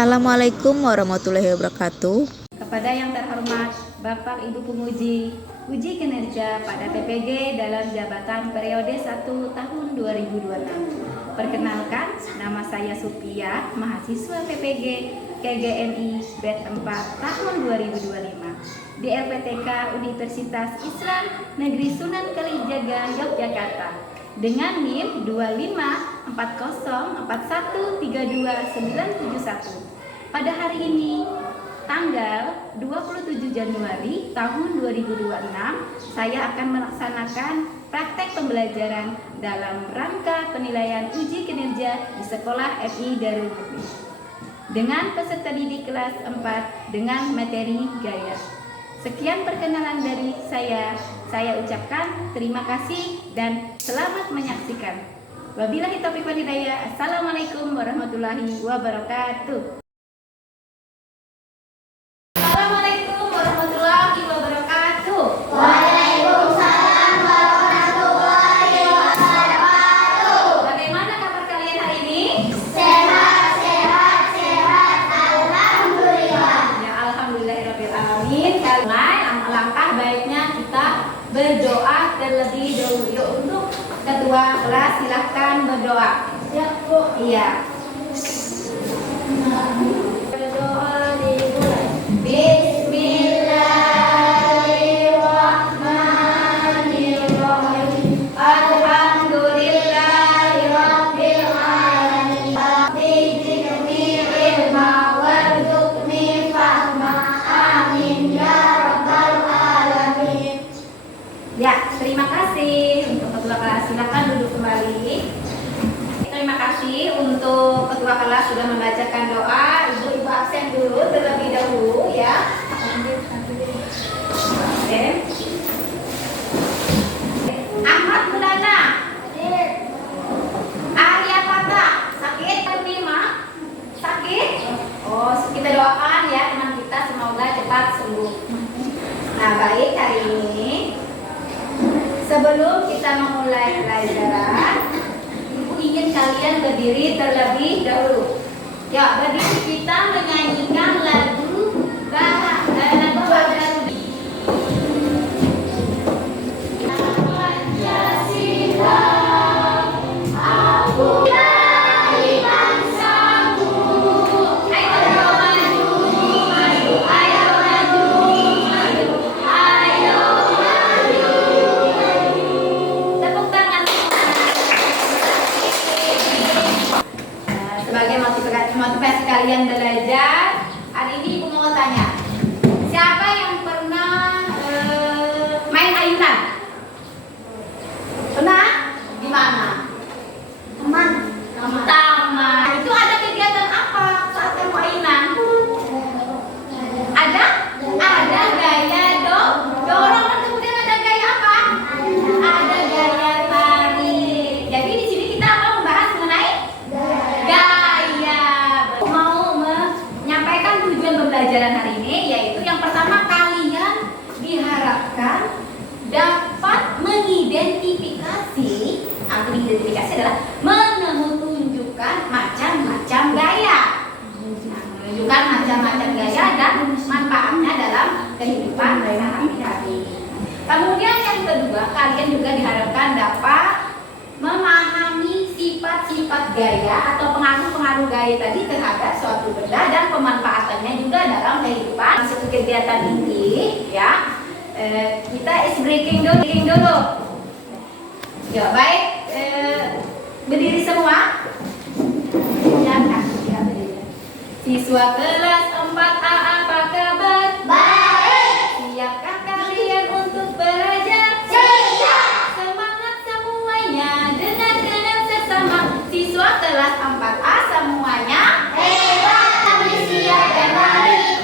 Assalamualaikum warahmatullahi wabarakatuh. Kepada yang terhormat Bapak Ibu Penguji, uji kinerja pada PPG dalam jabatan periode 1 tahun 2026. Perkenalkan, nama saya Supia, mahasiswa PPG KGMI BED 4 tahun 2025 di LPTK Universitas Islam Negeri Sunan Kalijaga, Yogyakarta dengan NIM 2540413291. Pada hari ini, tanggal 27 Januari tahun 2026, saya akan melaksanakan praktek pembelajaran dalam rangka penilaian uji kinerja di Sekolah FI Darul Mukmin dengan peserta didik kelas 4 dengan materi gaya. Sekian perkenalan dari saya ucapkan terima kasih dan selamat menyaksikan. Wabillahi taufiq wal hidayah. Assalamualaikum warahmatullahi wabarakatuh. Assalamualaikum warahmatullahi wabarakatuh. Waalaikumsalam warahmatullahi wabarakatuh. Bagaimana kabar kalian hari ini? Sehat, sehat, sehat. Alhamdulillah. Ya, alhamdulillahirabbil alamin. Alangkah baiknya kita berdoa terlebih dahulu. Yuk, untuk ketua kelas silahkan berdoa. Ya, Bu. Iya. Berdoa dimulai. Bismillahirrahmanirrahim. Alhamdulillahirabbil alamin. Zidni ilma warzuqni fahma. Amin ya rabbal alamin. Ya, terima kasih untuk ketua kelas. Silakan duduk kembali. Terima kasih untuk ketua kelas sudah membacakan doa. Ibu absen dulu terlebih dahulu ya. Absen. Ahmad Mulana. Arya Fata. Sakit? Terima? Sakit? Oh, kita doakan ya teman kita semoga cepat sembuh. Nah, baik, hari ini sebelum kita memulai pelajaran, Ibu ingin kalian berdiri terlebih dahulu. Ya, berdiri kita menyanyikan lagu Baharudi. Sebagai motivasi kalian belajar, hari ini Ibu mau tanya, siapa yang pernah main ayunan? Pernah? Di mana? Teman. Taman. Itu ada kegiatan apa saat kamu ayunan? Ada? Ada gaya dorong dan kemudian ada gaya apa? Ada gaya tarik. Jadi di sini kita mau membahas mengenai gaya. Mau menyampaikan tujuan pembelajaran hari ini, yaitu yang pertama, kalian diharapkan dapat mengidentifikasi, atau identifikasi adalah menunjukkan macam-macam gaya. Nah, menunjukkan macam-macam gaya dan manfaatnya dalam kehidupan sehari-hari. Kemudian yang kedua, kalian juga diharapkan dapat memahami sifat-sifat gaya atau pengaruh-pengaruh gaya tadi terhadap suatu benda dan pemanfaatannya juga dalam kehidupan. Masuk ke kegiatan ini ya, kita is breaking dulu. Ya, baik, berdiri semua. Ya, berdiri. Siswa kelas 4A, apa kabar? Baik. Siapkah kalian untuk belajar? Siap. Semangat semuanya, dengarkan sesama. Siswa kelas 4A semuanya. Hebat, kami siap kembali.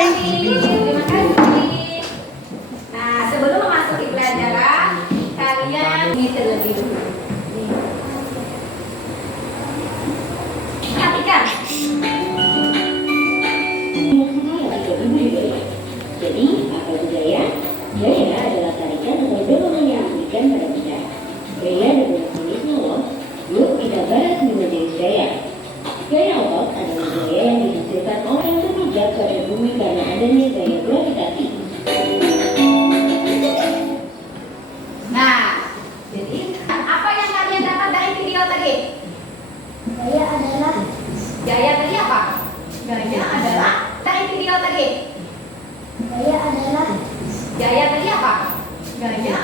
Terima kasih. Nah, sebelum memasuki pelajaran, kalian ini terlebih dulu. namanya gaya gravitasi. Nah, jadi apa yang kalian dapat dari video tadi? Gaya adalah Gaya tadi apa? Gaya adalah dari video tadi. Gaya adalah Gaya tadi apa? Gaya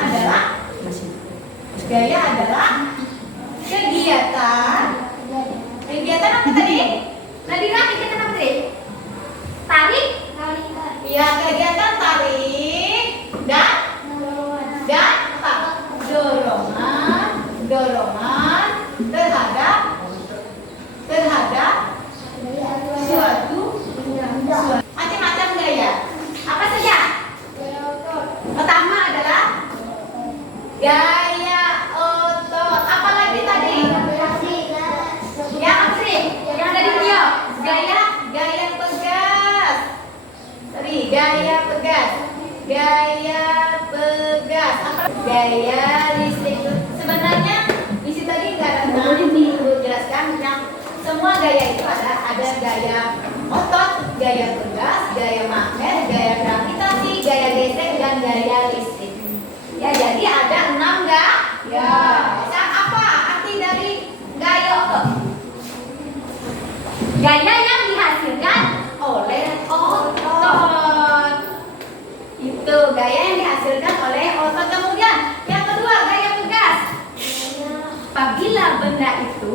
adalah kegiatan. Kegiatan apa tadi? Nadira, kegiatan apa tadi? Tarik? Ya, kegiatan tarik dan apa? Dorongan terhadap suatu macam-macam gaya. Apa saja? Pertama adalah gaya otot. Apa lagi tadi? Yang apa sih? Yang ada di video. Gaya pegas. Sorry, gaya pegas. Apa? Gaya listrik. Sebenarnya di situ tadi nggak ada Ibu jelaskan yang semua gaya itu ada gaya otot, gaya pegas, gaya magnet, gaya gravitasi, gaya gesek, dan gaya listrik. Ya, jadi ada 6 gaya. Apa arti dari gaya otot? Gaya yang dihasilkan oleh otot. Itu gaya yang dihasilkan oleh otot. Kemudian yang kedua, gaya pegas. Apabila benda itu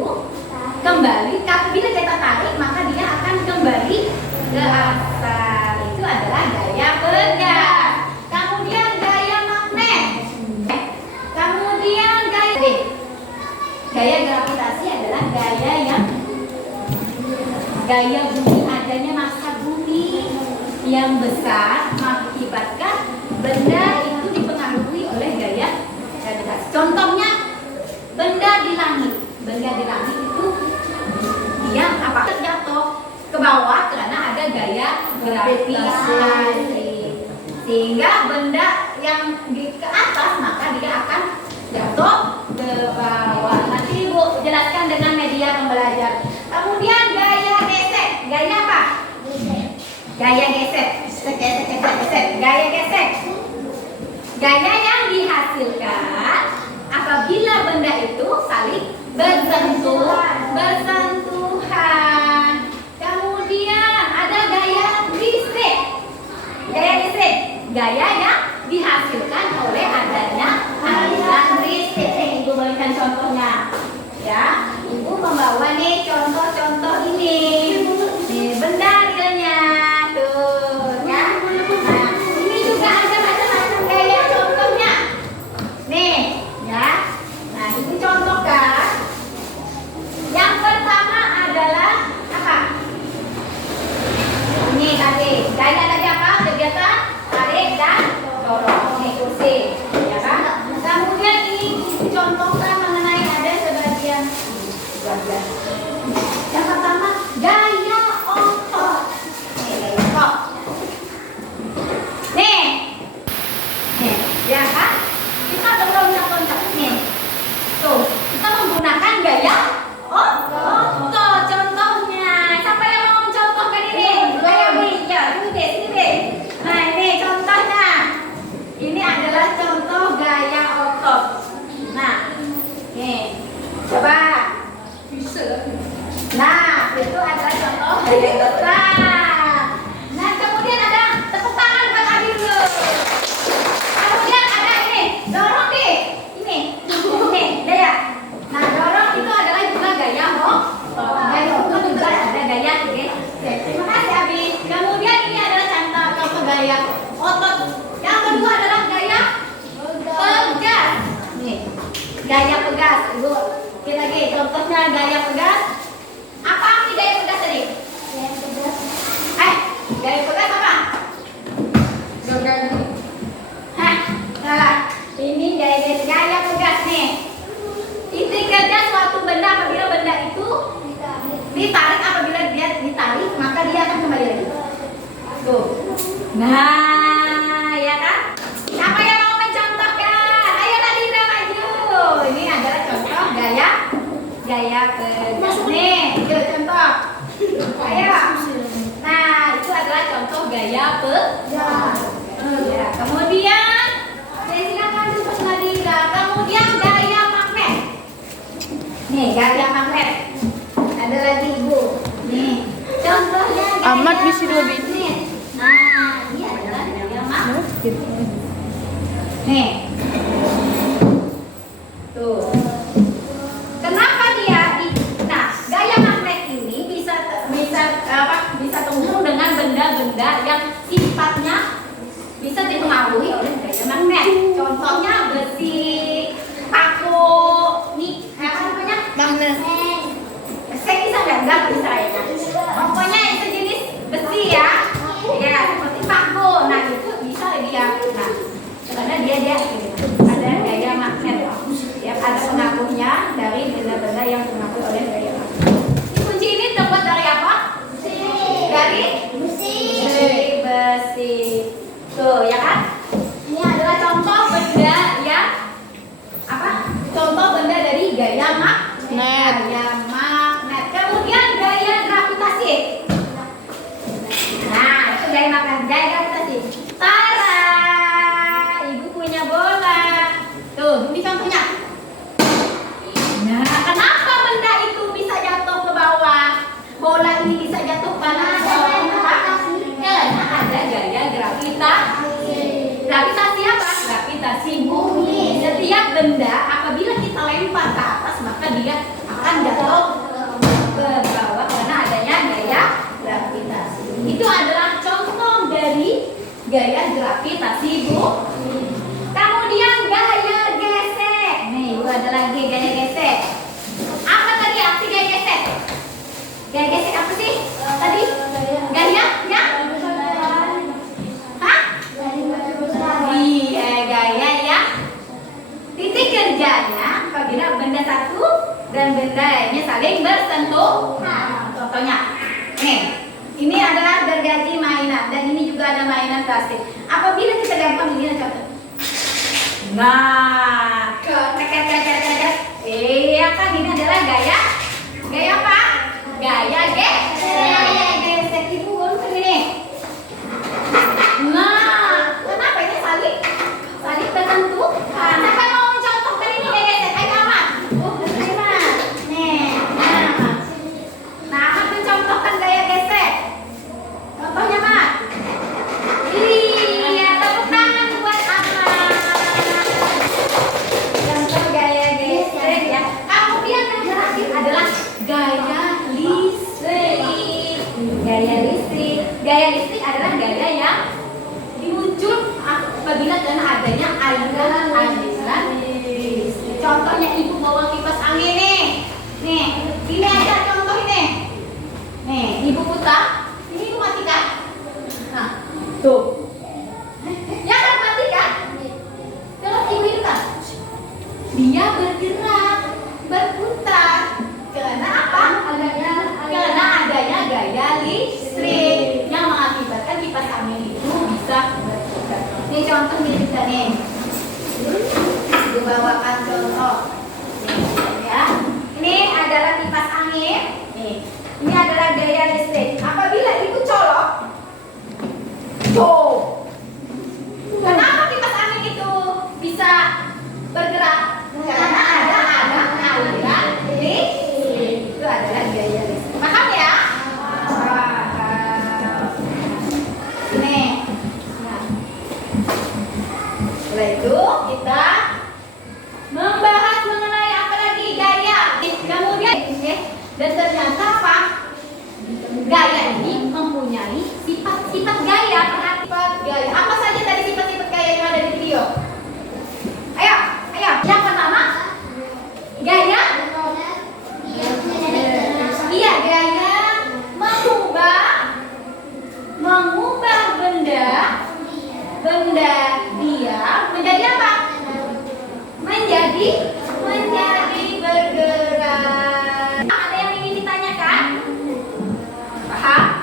kembali, apabila kita tarik maka dia akan kembali ke asal. Itu adalah gaya pegas. Kemudian gaya magnet. Kemudian gaya gravitasi adalah gaya bumi, adanya massa bumi yang besar mengakibatkan benda itu dipengaruhi oleh gaya gravitasi. Contohnya benda di langit itu dia jatuh ke bawah karena ada gaya gravitasi, sehingga benda yang ke atas maka dia akan jatuh ke bawah. Nanti Ibu jelaskan dengan media pembelajar. Kemudian gaya gesek. Gaya apa? Gaya gesek. Gaya gesek. Gaya yang dihasilkan apabila benda itu saling bersentuhan. Kemudian ada gaya listrik. Gaya yang dihasilkan oleh adanya aliran listrik. Ibu berikan contohnya. Ya, Ibu membawa nih contoh-contoh ini. Nih, benda realnya tuh, ya. Nah, ini juga ada macam-macam gaya contohnya. Nih, ya. Nah, ini contohkan. Yang pertama adalah apa? Ini tadi. Gaya tadi apa? Kegiatan tarik dan dorong. Ini kursi, ya kan? Kemudian ini dicontohkan mengenai ada sebagian. Yang pertama, gaya otot. Nih, gaya otot. Nih, ya kan? Kita belum contoh nih. Tuh, kita menggunakan gaya otot. Contohnya, siapa yang mau mencontohkan ini? Ayo, ya, sini. Nah, ini contohnya. Ini adalah contoh gaya otot. Nah, nih, coba. Nah, itu adalah contoh gaya otot. Nah, kemudian ada tepuk tangan buat Abi dulu. Kemudian ada ini, dorong deh. Ini, gaya. Nah, dorong itu adalah juga gaya otot. Gaya otot juga ada gaya gesek. Terima kasih Abi. Kemudian ini adalah contoh gaya otot. Yang kedua adalah gaya pegas. Nih, gaya pegas. Ibu, kita lagi contohnya gaya pegas. Apa arti gaya pegas tadi? Gaya pegas apa? Nah, ini gaya pegas nih. Intinya suatu benda apabila benda itu ditarik, apabila dia ditarik maka dia akan kembali lagi. Tuh. Nah, ya kan? Siapa yang mau mencontohkan? Ayo Nadira maju. Ini adalah contoh gaya pegas. Nih, itu contoh. Ayo. Nah, itu adalah contoh gaya ya. Kemudian saya silakan untuk Nadira. Kemudian gaya magnet. Nih, gaya magnet. Ada lagi Ibu. Nih, contohnya gaya Amat bisa dua biji. magnet. Nah, ini adalah gaya magnet. Nih. Tuh. Kenapa dia nah, gaya magnet ini bisa terhubung dengan benda-benda yang sifatnya bisa dipengaruhi oleh gaya magnet. Contohnya besi, paku, nih, apa namanya? Magnet. Saya bisa nggak bisa ya. Pokoknya yang sejenis besi ya. Ya, seperti paku. Nah, itu bisa dia. Nah, karena dia ada gaya magnet. Ya, ada pengaruhnya dari benda-benda yang dipengaruhi oleh gaya magnet. Kunci ini terbuat dari apa? Dari besi. Tuh, ya kan? Ini adalah contoh benda yang apa? Contoh benda dari gaya magnet. Gaya magnet. Kemudian gaya gravitasi. Nah, itu gaya magnet. Gaya gravitasi. Tara, Ibu punya bola. Tuh, ini contohnya. Nah, kenapa benda itu bisa jatuh ke bawah? Bola ini bisa jatuh ke bawah. Karena ada gaya gravitasi. Gravitasi apa? Gravitasi bumi. Setiap benda apabila kita lempar ke atas maka dia akan jatuh ke bawah karena adanya gaya gravitasi. Itu adalah contoh dari gaya gravitasi bumi. Kemudian gaya gesek. Nih, ada lagi gaya gesek. Apa tadi arti gaya gesek? Gaya gesek apa sih? Tadi gaya ya? Hah? Iya, gaya ya. Titik kerjanya apabila benda satu dan benda lainnya saling bersentuhan. Contohnya, nih, ini adalah gergaji mainan dan ini juga ada mainan plastik. Apabila kita gampang begini contoh. Nah, iya kan ini adalah gaya apa? Gaya gesek. Ibu baru begini. Nah, kenapa ini saling bersentuhan? Saya mau mencontohkan ini gaya gesek. Ayo Amat. Gimana? Nih, nah, Amat mencontohkan gaya gesek. Contohnya Mat. Iya, tepuk tangan buat Amat. Contoh gaya gesek ya. Kemudian yang terakhir adalah gaya listrik. Gaya listrik adalah gaya yang muncul apabila karena adanya aliran listrik. Contohnya Ibu bawa kipas angin nih. Nih, ini ada contoh ini. Nih, Ibu putar. Ini Ibu matikan. Nah, tuh. Ya kan matikan? Terus Ibu hidupkan. Dia bergerak, berputar. Karena apa? Karena adanya gaya listrik yang mengakibatkan kipas angin itu bisa berputar. Ini contohnya kita nih. Dibawakan contoh. Ya. Ini adalah kipas angin. Nih. Ini adalah gaya listrik. Apabila Ibu colok, kenapa kipas angin itu bisa bergerak? Karena ada aliran listrik. Itu adalah gaya listrik. Paham ya? Nih. Nah. Setelah itu kita membahas mengenai apa lagi gaya. Kemudian dan ternyata apa? Gaya ini mempunyai sifat-sifat gaya. Sifat gaya. Apa saja tadi sifat-sifat gaya yang ada di video? Ayo. Yang pertama, gaya. Iya, gaya mengubah benda dia menjadi apa? Menjadi bergerak. Ada yang ingin ditanyakan? Paham?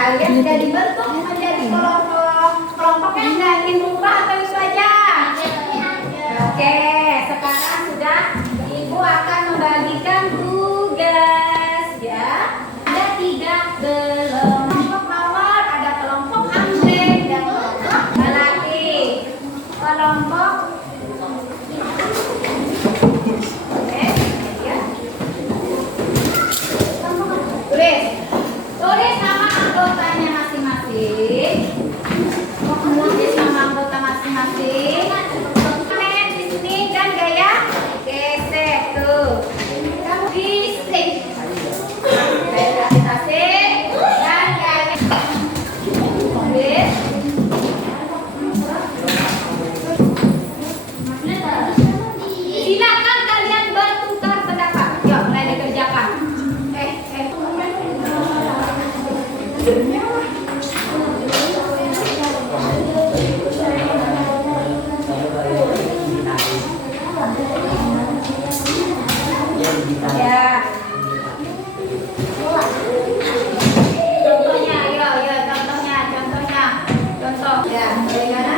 Kalian sudah dibentuk menjadi kelompok. Kelompoknya nggak ingin berubah atau itu aja? Oke, sekarang sudah Ibu akan membagikan tugas ya. Ada 3 kelompok mawar, ada kelompok anggrek dan kelompok melati. Kelompok oke, ya. Tulis nama anggotanya masing-masing. Tulis nama anggota masing-masing. Di sini kan gaya gesek tuh. Kamu bisik. Gaya asik dan gaya tulis. Silakan kalian bertukar pendapat. Yuk, mulai dikerjakan. Ya. Contohnya, yo, contohnya. Contoh, ya, bagaimana?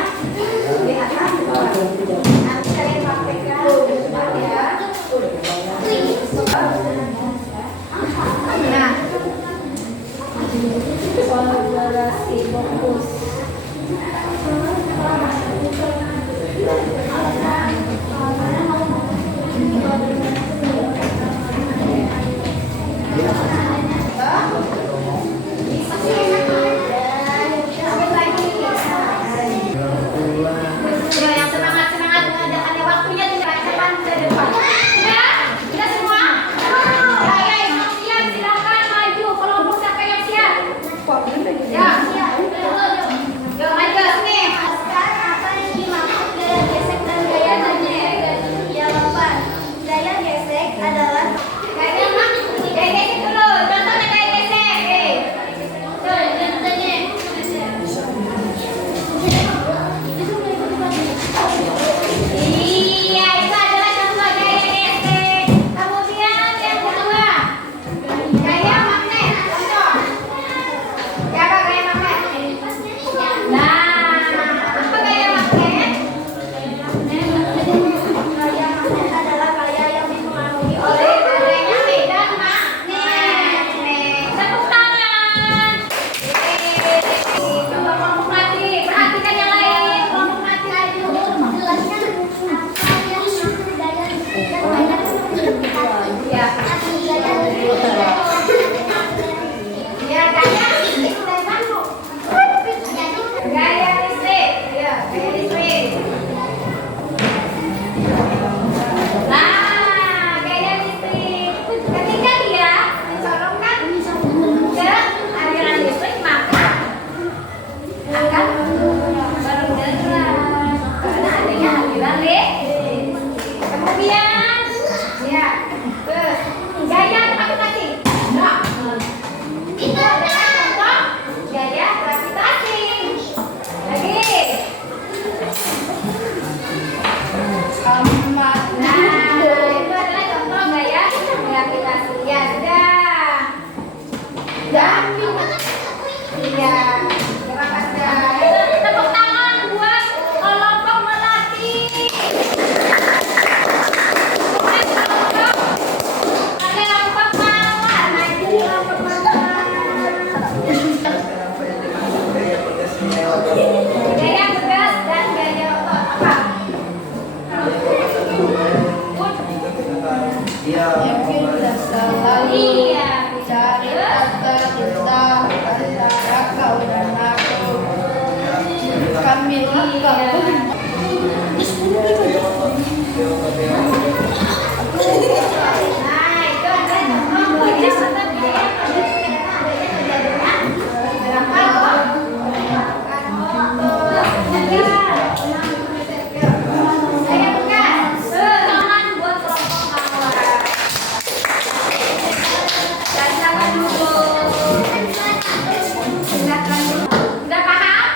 Di atas, di bawah. Nanti kalian praktekkan di depan ya. Nah, kolaborasi fokus. Yang semangat mengadakannya waktunya tidak cepat ke depan. Ya, kita semua. Saya yang siap silakan maju. Kelompok siapa yang siap? Ya, siap. Yo, maju sini. Sekarang apa yang dimaksud gaya gesek dan gaya tancap? Jawaban. Gaya gesek adalah Gaya gesek dulu. Contohnya gaya gesek. Tuh, contohnya. Iya, itu adalah contoh gaya gesek. Kemudian yang kedua, gaya magnet. Contoh. Ya, apa gaya magnet? Nah, apa gaya magnet? gaya magnet adalah gaya yang dipengaruhi oleh Oleh adanya medan magnet. Tepuk tangan. Coba kelompok mati, perhatikan yang lain. Kelompok mati ayo. jelaskan apa yang dimaksud gaya gesek dan gaya Ya. Ya, gaya listrik udah masuk. Gaya listrik. Ya, gaya listrik. Nah, gaya listrik. Ketika dia mencolokkan ke aliran listrik, maka akan bergerak karena adanya aliran listrik. Kemudian, ya, terus gaya gravitasi. Nah, itu adalah contoh gaya gravitasi. Lagi. Nah, itu adalah contoh gaya gravitasi. Ya, sudah. Dan iya, terima kasih. Tepuk tangan buat kelompok melati. Kelompok mawar. Nah, ini kelompok mawar. Gaya tegas dan gaya otot apa? Iya, cari kata kita antara kau dan aku. Kami Nah, itu adalah contoh gaya otot gaya saya buka tangan buat kelompok mawar. Silakan dulu. Udah paham?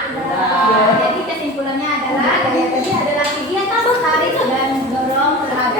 Jadi kesimpulannya adalah gaya tadi adalah kegiatan tarik dan dorong terhadap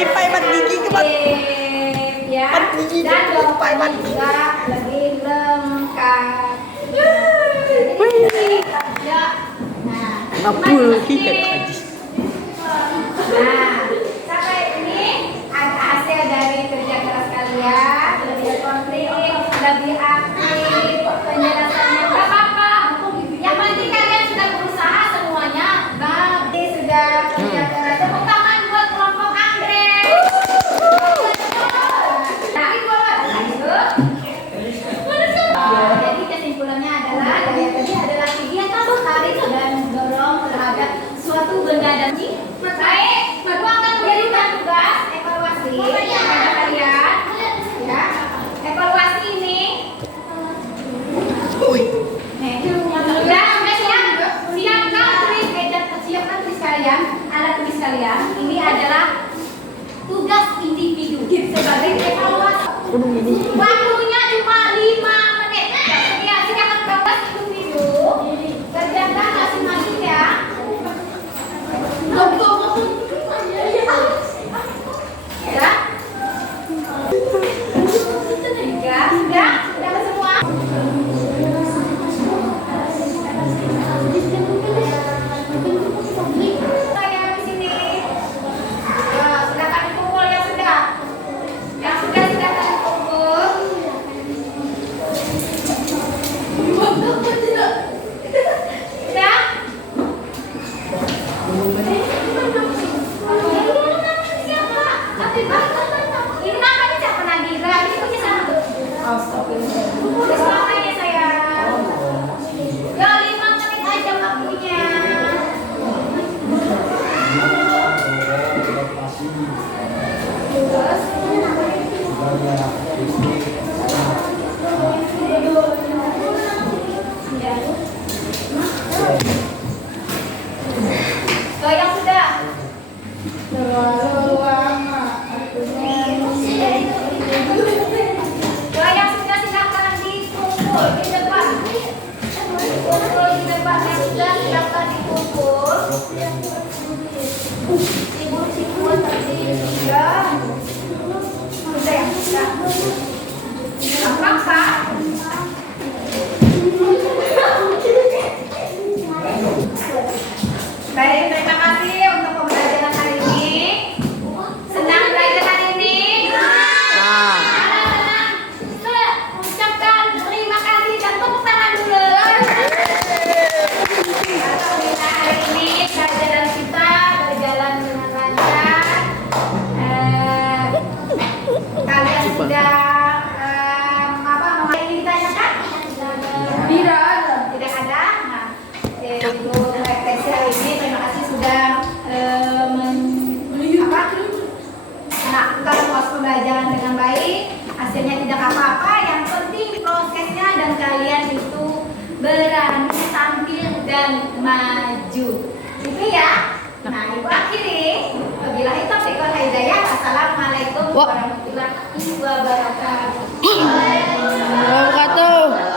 kipai bat gigi kebat. Ya. Bat gigi Dan kipai bat. juga lebih lengkap. Ya. Nah, Ngapul hikat aja. nah, sampai ini ada hasil dari kerja keras kalian, lebih konkret, lebih aktif, penjelasannya nggak apa-apa. Yang penting kalian sudah berusaha semuanya, berarti sudah kerja keras. Tepuk tangan buat kelompok Andre. Nah, jadi kesimpulannya adalah gaya kerja adalah kegiatan menarik dan dorong terhadap suatu benda dan baik, aku akan memberikan tugas evaluasi kepada kalian. Ya, evaluasi ini. Ya, sudah siap? Siapkan tulis siapkan tulis kalian, alat tulis kalian. Ini adalah tugas individu sebagai evaluasi. Waktunya cuma 5 menit. Ya, silakan tugas individu. Kerjakan masing-masing ya. Ya. Sudah semua. Saya di sini. Silakan dikumpul yang sudah. Yang sudah silakan dikumpul. Sudah? Ini namanya siapa Nabila? Ini punya siapa? Tulis namanya sayang. Ya 5 menit aja waktunya. Terus yang sudah. Terlalu lama. Yang sudah silakan dikumpul di depan. Kumpul di depan yang sudah silakan dikumpul. Sibuk tadi ya. Sudah ya, sudah. Apa? Baik, terima kasih untuk pembelajaran hari ini. Senang belajar hari ini? Senang. Ucapkan terima kasih dan tepuk tangan dulu. Alhamdulillah hari ini pelajaran kita berjalan dengan lancar. Kalian sudah apa yang ditanyakan? Tidak ada. Nah, untuk refleksi hari ini terima kasih sudah melakukan proses pembelajaran dengan baik. Hasilnya tidak apa-apa, yang penting prosesnya dan kalian itu berani tampil dan maju. Itu ya. Nah, ibu akhiri. Wabillahi taufiq wal hidayah. Assalamualaikum warahmatullahi wabarakatuh. Wabarakatuh.